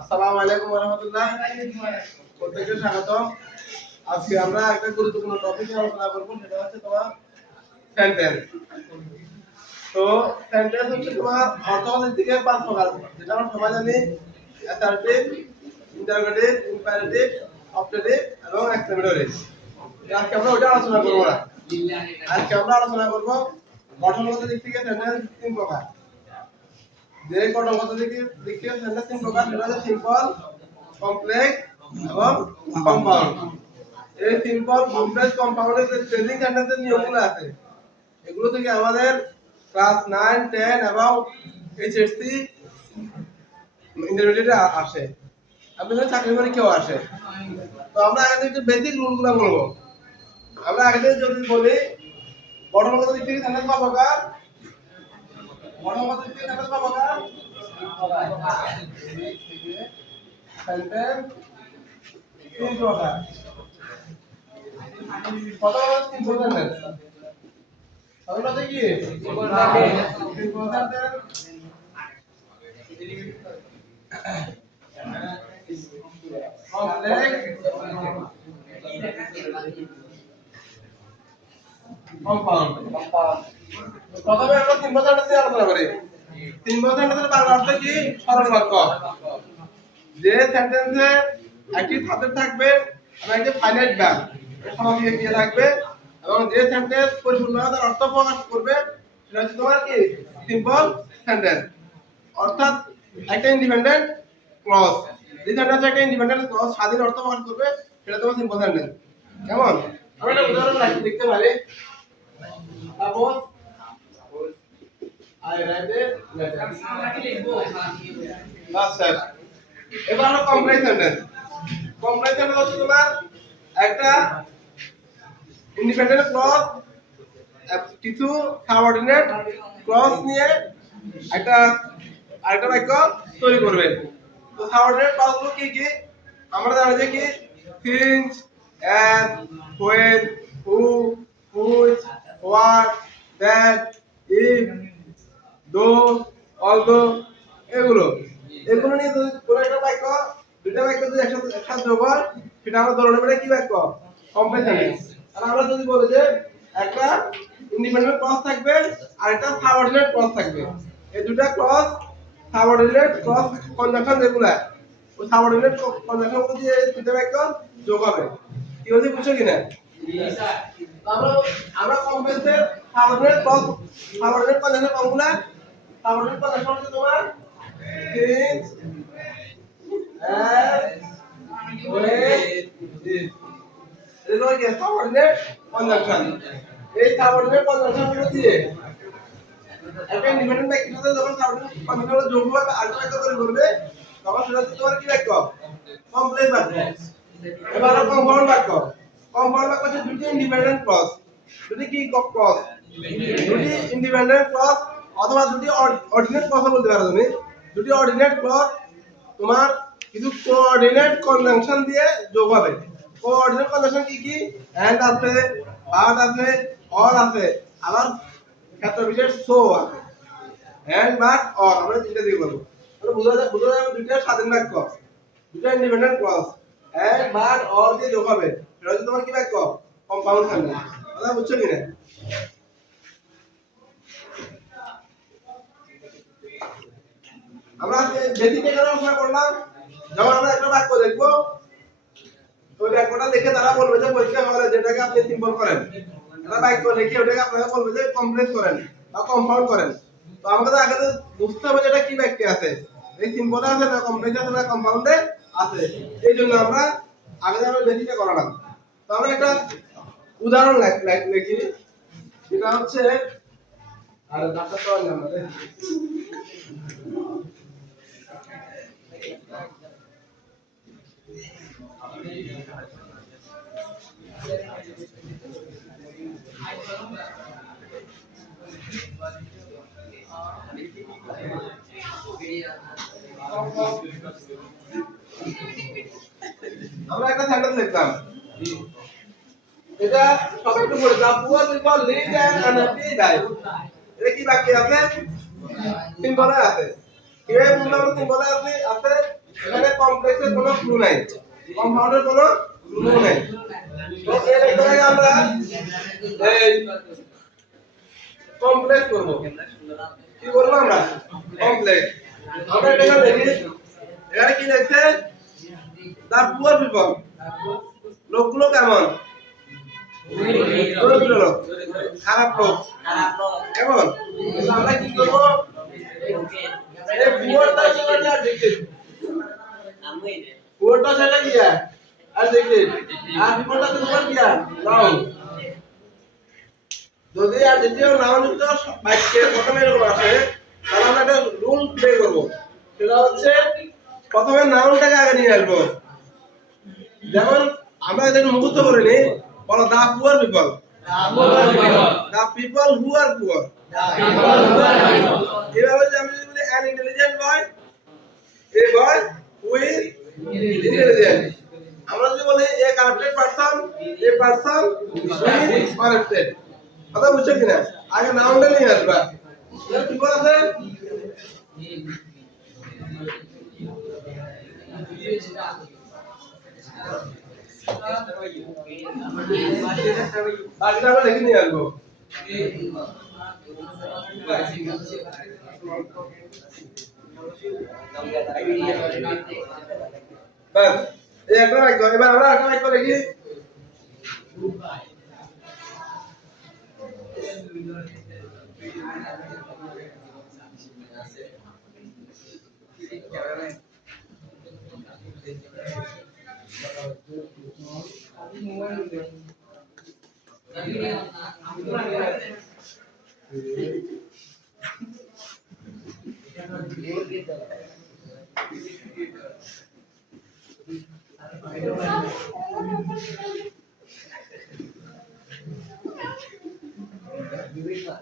আসসালামু আলাইকুম ওয়া রাহমাতুল্লাহ। প্রত্যেককে স্বাগতম। আজকে আমরা একটা গুরুত্বপূর্ণ টপিক নিয়ে আলোচনা করব, সেটা হচ্ছে তোমার সেন্টেন্স। তো সেন্টেন্স হচ্ছে তোমার অর্থগত দিকে পাঁচ প্রকার, যেটা আমরা সবাই জানি: অ্যাসার্টিভ, ইন্টারোগেটিভ, ইম্পারেটিভ, অবজেক্টিভ এবং এক্সক্লেমেটরি। আজকে আমরা ওটা আলোচনা করব না। আজকে আমরা আলোচনা করব গঠনগত দিক থেকে সেন্টেন্স তিন প্রকার। যে গঠনগত দিক থেকে সেন্টেন্স তিন প্রকার, সেটা হচ্ছে সিম্পল, কমপ্লেক্স এবং কম্পাউন্ড। এই সিম্পল, কমপ্লেক্স, কম্পাউন্ডের যে ট্রেনিং সেন্টেন্সের নিয়মগুলো আছে, এগুলো থেকে আমাদের ক্লাস 9, 10 এবং এইচএসসি ইন্টারমিডিয়েটে আসে, আপনাদের চাকরি পরীক্ষাও আসে। তো আমরা আগে থেকে বেসিক রুলগুলো বলবো। আমরা আগে থেকে যদি বলি গঠনগত দিক থেকে সেন্টেন্স কয় প্রকার, গঠনগত দিক থেকে সেন্টেন্স কয় প্রকার, সেন্টেন্স তিন প্রকার। কত সিম্পল সেন্টেন্স, তাহলে হচ্ছে কি সিম্পল সেন্টেন্স, কমপ্লেক্স, কম্পাউন্ড। প্রথমে আমরা সিম্পল সেন্টেন্স নিয়ে আলোচনা করি। সিম্পল সেন্টেন্সের বাংলা অর্থ কি? সরল বাক্য। যে সেন্টেন্সে একটি সাবজেক্ট থাকবে এবং একটি ফাইনাইট ভার্ব সমাপিয়ে দিয়ে থাকবে, এবং যে সেন্টেন্স পরিপূর্ণভাবে তার অর্থ প্রকাশ করবে, সেটা হচ্ছে তোমার কি সিম্পল সেন্টেন্স। অর্থাৎ একটা ইন্ডিপেন্ডেন্ট ক্লজ, যে সেন্টেন্সে একটা ইন্ডিপেন্ডেন্ট ক্লজ স্বাধীন অর্থ প্রকাশ করবে, সেটা তোমার সিম্পল সেন্টেন্স। কেমন? আমরা একটা উদাহরণ লিখতে পারি। Suppose I write a letter. আচ্ছা, এবার আমরা কমপ্লেক্স সেন্টেন্স। কমপ্লেক্স সেন্টেন্স হচ্ছে তোমার একটা ইন্ডিপেন্ডেন্ট ক্লজ কিছু সাবঅর্ডিনেট ক্লজ নিয়ে একটা আরেকটা বাক্য তৈরি করবে। তো সাবঅর্ডিনেট ক্লজগুলো কি কি? আমরা জানি যে কি since, as, when, who, which, what, that, if, though, although, এগুলো নিয়ে যদি কোনো একটা বাক্য, দুইটা বাক্য যদি একসাথে যোগ হয়, সেটা আমরা ধরে নেব কি বাক্য? Complex sentence. আর আমরা যদি বলি যে একটা ইন্ডিপেন্ডেন্ট ক্লজ থাকবে আর একটা সাবঅর্ডিনেট ক্লজ থাকবে, এই দুটো ক্লজ সাবঅর্ডিনেট ক্লজ কনজাংশন যেগুলো, ওই সাবঅর্ডিনেট কনজাংশন দিয়ে দুটো বাক্য যোগ হবে। কি বলছি, বুঝছো কিনা? আমরা কমপ্লেক্সের সাবঅর্ডিনেট কনজাংশন কোনগুলো? সাবঅর্ডিনেট কনজাংশন হচ্ছে তোমার since, as, when, if। এগুলো কি সাবঅর্ডিনেট কনজাংশন। এই সাবঅর্ডিনেট কনজাংশন গুলো দিয়ে একটা ইন্ডিপেন্ডেন্ট বাক্যের সাথে যখন সাবঅর্ডিনেট কনজাংশন যোগ হবে আর বাক্য তৈরি করবে, তখন সেটা হচ্ছে তোমার কি বাক্য? কমপ্লেক্স বাক্য। এবার কম্পাউন্ড বাক্য। কম্পাউন্ড বাক্য হচ্ছে দুটি ইন্ডিপেন্ডেন্ট ক্লজ। দুটি কি ক্লজ? দুটি ইন্ডিপেন্ডেন্ট ক্লজ অথবা দুটি অর্ডিনেট ক্লজ বলতে পারো তুমি। দুটি অর্ডিনেট ক্লজ তোমার কিছু কোঅর্ডিনেট কনজাংশন দিয়ে যোগ হবে। কোঅর্ডিনেট কনজাংশন কি কি? এন্ড আছে, বাট আছে, অর আছে, আবার ক্ষেত্র বিশেষ সো আছে। এন্ড, বাট, অর আমরা তিনটা দিয়ে বলবো। তাহলে বোঝা যাবে দুইটা স্বাধীন বাক্য, দুটো independent clause and, but, or দিয়ে যোগ হবে, সেটা হচ্ছে তোমার কি বাক্য? Compound sentence. কথা বুঝছো কিনা? আমরা বেসিক এখানে আলোচনা করলাম। যখন আমরা একটা বাক্য দেখবো, ওই বাক্যটা দেখে তারা বলবে যে পরীক্ষা হলে যেটাকে আপনি সিম্পল করেন, একটা বাক্য লিখে ওটাকে আপনারা বলবে যে কমপ্লেক্স করেন বা কম্পাউন্ড করেন। তো আমাদের আগে বুঝতে হবে যে এটা কি বাক্যে আছে, এই সিম্পলে আছে না কমপ্লেক্স আছে না কম্পাউন্ডে আছে। এই জন্য আমরা আগে আমরা বেসিকটা করালাম। তো আমরা একটা উদাহরণ লিখি, সেটা হচ্ছে আরে ডাক্তার তো আনলাম না। আমরা একটা সেন্টেন্স লিখলাম, এটা সবাই একটু পড়ে দাও। Poor people leave an unhappy life. এটা কি বাক্যে আছে? সিম্পলে আছে। কিভাবে বুঝলাম সিম্পলে আছে? এখানে কমপ্লেক্সের কোনো ক্লু নাই, কম্পাউন্ডের কোনো ক্লু নাই। তো এর এখানে আমরা এই কমপ্লেক্স করব। কি বলবো আমরা? কমপ্লেক্স। আমরা এটা দেখি, এখানে কি লিখছে? দা পুয়ার পিপল, লোকগুলো কেমন? দরিদ্র লোক, খারাপ লোক, কেমন? আমরা কি করব? এই পুয়ারটা সেটা অ্যাডজেক্টিভ, পুয়ারটা সেটা কি অ্যাডজেক্টিভ, আর পিপলটা তো তোমার কি নাউন। যদি অ্যাডজেক্টিভ নাউন যুক্ত বাক্যের প্রথমে এরকম আসে, তাহলে আমরা একটা রুল প্লে করব। সেটা হচ্ছে প্রথমে নাউনটাকে আগে নিয়ে আসবো। যেমন আমরা এটাকে মুখস্থ করে নিই, বলো the poor people, the people who are poor. এভাবে যদি আমি বলি an intelligent boy, a boy who is intelligent. আমরা যদি বলি a corrected person, a person who is corrected. কথা বুঝছো কিনা? আগে নাউনটা নিয়ে আসবা। এর কি বলা আছে? বাকিটা আমরা লিখে নিয়ে আসবো। বাস এই একটা বাক্য, এবার আমরা একটা বাক্য লিখি।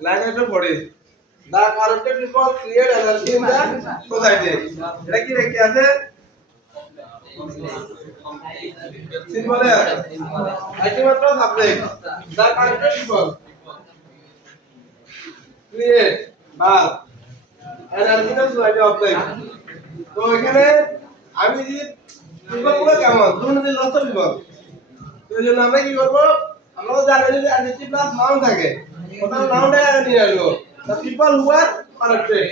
লাইন একটা পড়ে, the corrected people create energy in the society. এটা কি লেখা আছে? সিম্বল এ একই মাত্র subject, the corrected people create বা energy in the society of life. তো এখানে আমি যদি পিপল গুলো কেমন দুর্নীতি লস পিপল, তো এই জন্য আমরা কি করব? আমরা তো জানি যে অ্যাডজেক্টিভ প্লাস নাউন থাকে, প্রথমে নাউনটা আগে নিয়ে আসবো। The people who are corrected.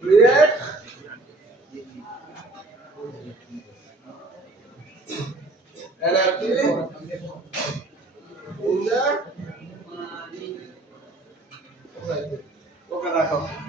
Create anarchy in the society. Okay,